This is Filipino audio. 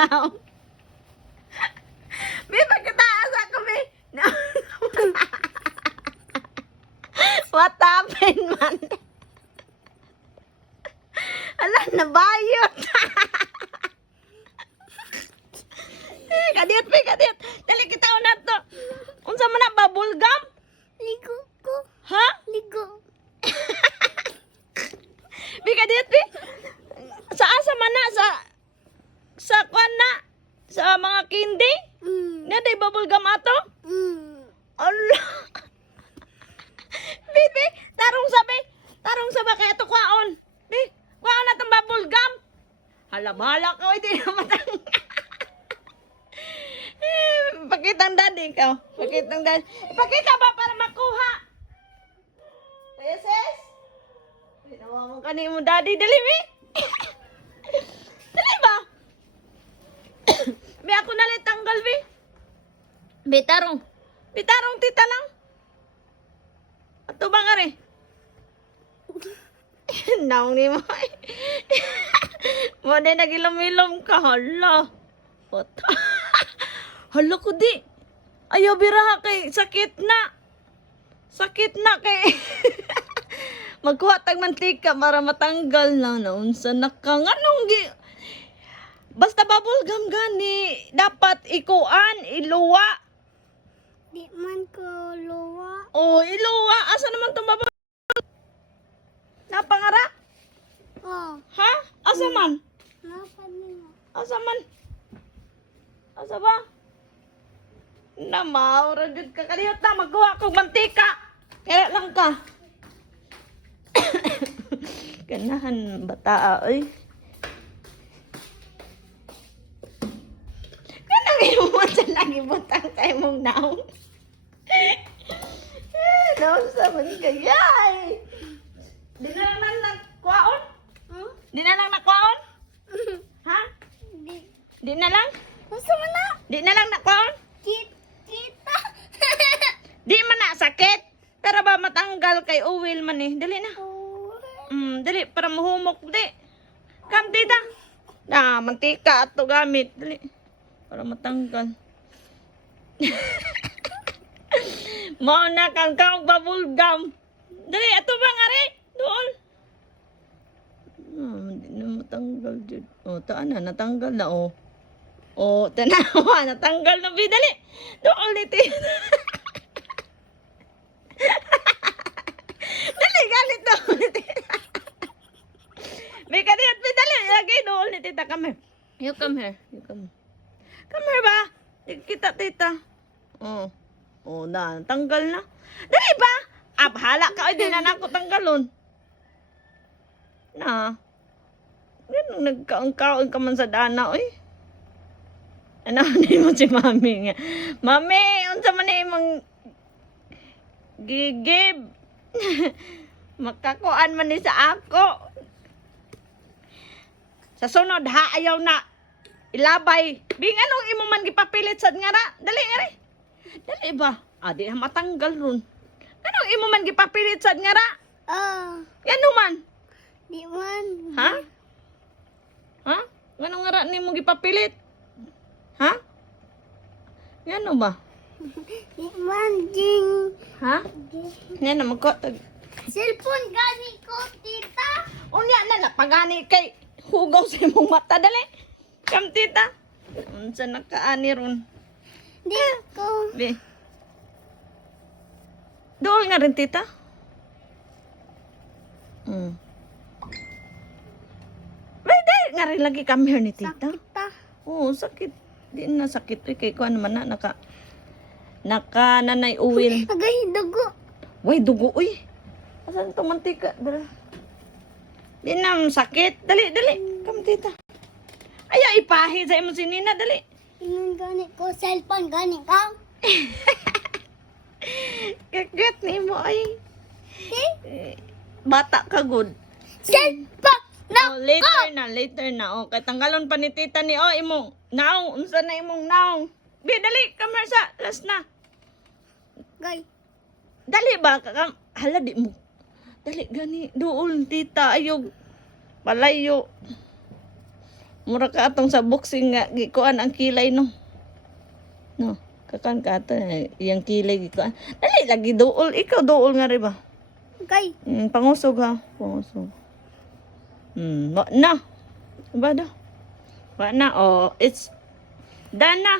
now. May pagkataas ako, may. No. What happened, man? Ala, nabayot. Kadiyot, may kadiyot. Dali, kita na to. Unsa man na, bubble gum? Ligo ko. Ha? Ligo. May kadiyot, may. Sa asa man na, sa kwan na, sa mga kindi? Nga day bubble gum ato? Allah. Bibi, tarong sabi kaya ito kwaon. Bi, kwaon na itong bubble gum. Hala, bahala ka, hindi na matang. Pakitang daddy ikaw. Pakitang daddy. Ipakita ba para makuha? Yes, yes. Pinawa mo ka mo daddy, dali, mi. Dali ba? May ako nalit tanggal, bi. Bitarong. Bitarong, tita lang. Ato ba nga rin? Naong ni mo. Mo na nagilom-ilom ka. Hala. Pota. Hala ko di. Ayaw biraha kay sakit na. Sakit na kay. Magkuha tag mantika para matanggal na. Naunsa na kang anong gi. Basta bubble gum gani. Dapat ikuan, iluwa. Di man ko luwa. Oh, iluwa. Asa naman itong bubble? Napangara? Oh, Ha? Asa man? napa niya. Asa man? Asa ba? Namaura jud ka kalihot na magkuha kog mantika. Kaya lang ka. Ganahan bata oy. Kanang imo sa lagi butang kay mong naong. Naon sa man kayay. Di na lang nakwaon? Di na lang nakwaon? Ha? Di. Di na lang? Gusto mo na? Di na lang nakwaon? Kita. Di man na sakit. Pero ba matanggal kay uwil man eh. Dali na. Dali para mahumok di. Kam tita. Mantika ato gamit. Dali. Para matanggal. Mao na kang kaong bubble gum. Dali ato ba nga rin? Doon. Hindi na matanggal dyan. Taan na. Natanggal na tanawa. Natanggal na. Dali. Doon ulit eh. Dali, galit na ulit eh. May kaniyat. Dali. Lagi doon ulit tita. Come here. You come here. You come. Come here ba? Kita tita. Tanggal na. Dali ba? Bahala ka. Ay, di na ako tanggalon. Na. Ganun, nagkaang-kaon ka man sa dana, oy. Ano, hindi mo si mami nga. Mami, unsa man na imong gigib. Makakuan man ni sa ako. Sa sunod, ha, ayaw na. Ilabay. Bing, anong imo man gipapilit sad nga ra? Dali nga rin. Dali ba? Di na matanggal ron. Anong imo man gipapilit sad nga ra? Yan man. Di man. Ha? Ha? Ganong nga ra nimo gipapilit? Ha? Yan ba? Di man ding. Ha? Yan na magko. Cellphone gani ko, tita. Unya na napagani kay hugaw sa imong mata dali. Kam tita. Unsa nakaani ron? Di ko. Be. Dool nga rin tita. Pwede nga rin lagi come here ni tita. Sakit ta. Oo, sakit. Di na sakit. Uy, kay kuan naman na naka nanay uwil. Agay dugo. Way, dugo, uy. Asan itong mantika? Dala. Di na sakit. Dali, dali. Come, tita. Ayaw, ipahi sa imo si Nina. Dali. Ingon gani ko, cellphone gani ka. Kagat ni mo, ay. Eh? Bata ka, good. Cellphone na Later na. Kay tanggalon pa ni tita ni, imong naong. Unsa na imong naong. Bi, dali. Come here sa. Last na. Gay. Dali ba? Hala, di mo. Dali, gani. Doon, tita. Ayog. Palayo. Mura ka atong sa boxing nga gikuan ang kilay no. No, kakan ka ato iyang kilay gikuan. Dali lagi duol, ikaw duol nga rin ba? Gay. Pangusog ha, pangusog. Wa na. Ba da? Wa na, oh, it's done na.